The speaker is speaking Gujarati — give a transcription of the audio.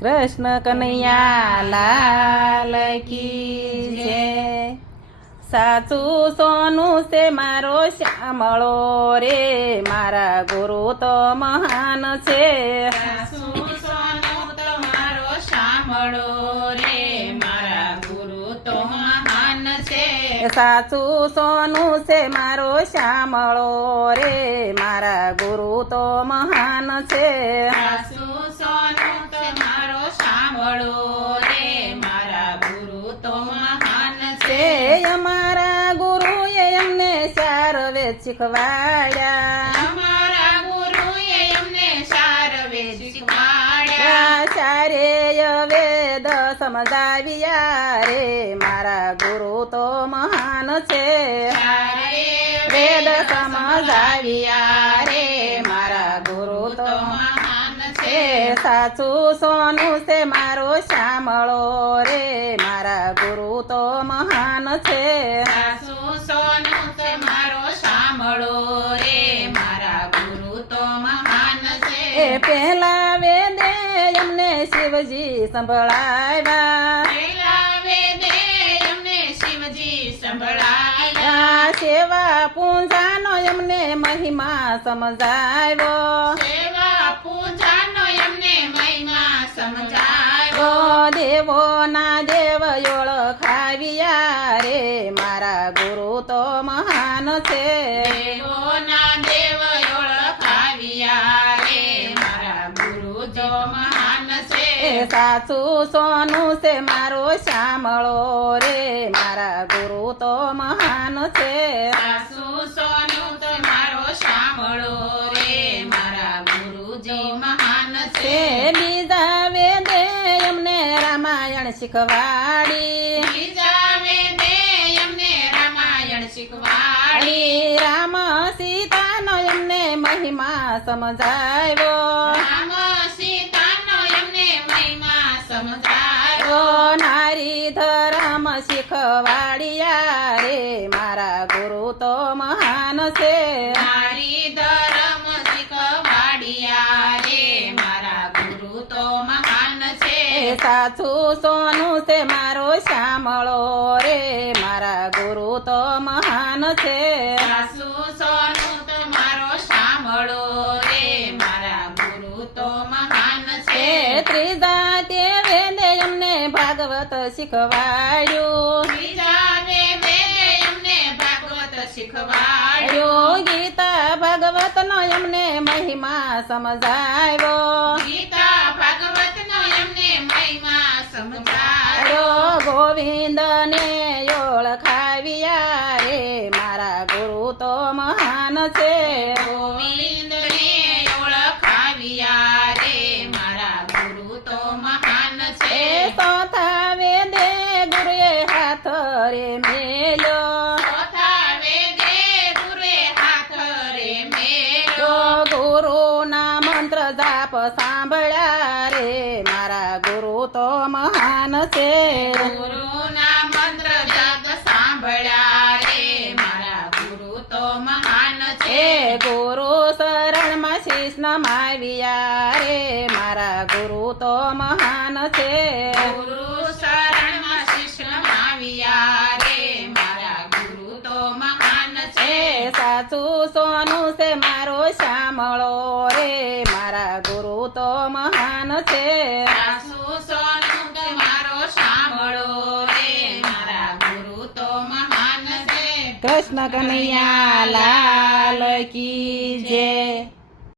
કૃષ્ણ કનૈયા લાલ કી જય. સાચું સોનું છે મારો શ્યામળો રે, મારા ગુરુ તો મહાન છે. સાચું સોનું તમારો શામળો રે, મારા ગુરુ તો મહાન છે. સાચું સોનું છે મારો શ્યામળો રે, મારા ગુરુ તો મહાન છે. સાચું સોનું તમારો શામળો રે, મારા ગુરુ તો મહાન છે. અમારા ગુરુએ અમને ચાર વેદ શીખવાડ્યા, અમારા ગુરુએ અમને સાર વેદ શીખવાડ્યા. ચારેય વેદ સમજાવ્યા રે, મારા ગુરુ તો મહાન છે. ચારે વેદ સમજાવ્યા રે, મારા ગુરુ તો મહાન છે. છે. સાચું સોનું છે મારો શ્યામળો રે, મારા ગુરુ તો મહાન છે. સાચું સોનું તમારો શામળો રે, મારા ગુરુ તો મહાન છે. એ પહેલા વેદે અમને શિવજી સંભળાવ્યા, પહેલા વેદે અમને શિવજી સંભળાયા. આ સેવા પૂજાનો અમને મહિમા સમજાવ્યો. સેવા પૂજાનો એમને મહિમા સમજાયો. દેવોના દેવ ઓળખાવ્યા રે, મારા ગુરુ તો મહાન છે. દેવોના દેવ ઓળખાવ્યા રે, મારા ગુરુ તો મહાન છે. સાચું સોનું છે મારો શ્યામળો રે, મારા ગુરુ તો મહાન છે. સાચું સોનું તમારો શામળો રે, મારા ગુરુજી મહાન છે. બીજા વેદે અમને રામાયણ શીખવાડી, બીજા વેદે અમને રામાયણ શીખવાડી. રામ સીતાનો એમને મહિમા સમજાવ્યો. રામ સીતાનો એમને મહિમા સમજાયો. નારી ધર્મ શીખવાડિયા રે, મારા ગુરુ તો મહાન છે. નારી ધર્મ શીખવાડિયા રે, મારા ગુરુ તો મહાન છે. સાચું સોનું છે મારો શ્યામળો રે, મારા ગુરુ તો મહાન છે. સાચું સોનું તમારો શામળો રે, મારા ગુરુ તો મહાન છે. ત્રીજા તે વેદે અમને ભાગવત શીખવાડ્યું, બીજા વેદે એમને ભાગવત શીખવાડ્યો. ગીતા ભાગવત નો એમને મહિમા સમજાવ્યો. ગીતા ભાગવત નો એમને મહિમા સમજાયો. ગોવિંદ ને ઓળખાવ્યા રે, મારા ગુરુ તો મહાન છે. ગોવિંદને ઓળખાવ્યા રે, મારા ગુરુ તો મહાન છે. ચોથા વેદે ગુરુએ હાથ રે મેલ્યો, ચોથા વેદે ગુરુએ હાથ રે મેલ્યો. ગુરુના મંત્ર જાપ સાંભળ્યા રે, મારા ગુરુ તો મહાન છે. ગુરુના મંત્ર જાપ સાંભળ્યા રે, મારા ગુરુ તો મહાન છે. ગુરુ શરણમાં શીશ નમાવ્યા રે, મારા ગુરુ તો મહાન છે. ગુરુ શરણમાં શીશ નમાવ્યા રે, મારા ગુરુ તો મહાન છે. સાચું સોનું છે મારો શ્યામળો રે, મારા ગુરુ તો મહાન છે. સાચું સોનું તમારો શામળો રે, મારા ગુરુ તો મહાન છે. કૃષ્ણ કનૈયા લાલ